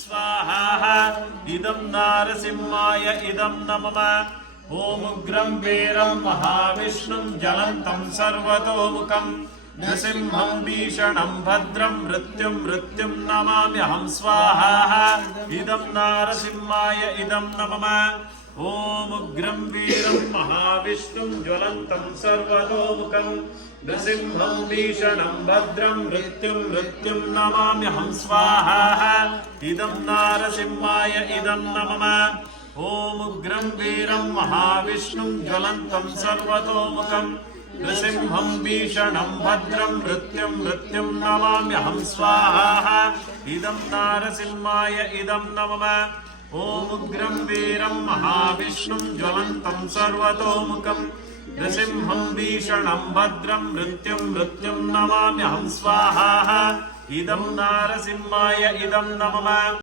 स्वाहा इदं नारसिंहाय इदं नमः ॐ उग्रं वीरं महाविष्णुं ज्वलन्तं सर्वतोमुखं नृसिंहं भीषणं भद्रं मृत्युं नमाम्यहं स्वाहा इदं नारसिंहाय इदं नमः ॐ उग्रं वीरं महाविष्णुं ज्वलन्तं सर्वतोमुखं नृसिंहं भीषणं भद्रं मृत्युं नमाम्यहं स्वाहा इदं नारसिंहाय इदं नमः ॐ उग्रं वीरं महाविष्णुं ज्वलन्तं सर्वतोमुखं नृसिंहं भीषणं भद्रं मृत्युं नमाम्यहं स्वाहा इदं नारसिंहाय इदं नमः ॐ उग्रं वीरं महाविष्णुं ज्वलन्तं सर्वतोमुखं नृसिंहं भीषणं भद्रं मृत्युं नमाम्यहं स्वाहा इदं नारसिंहाय इदं नमः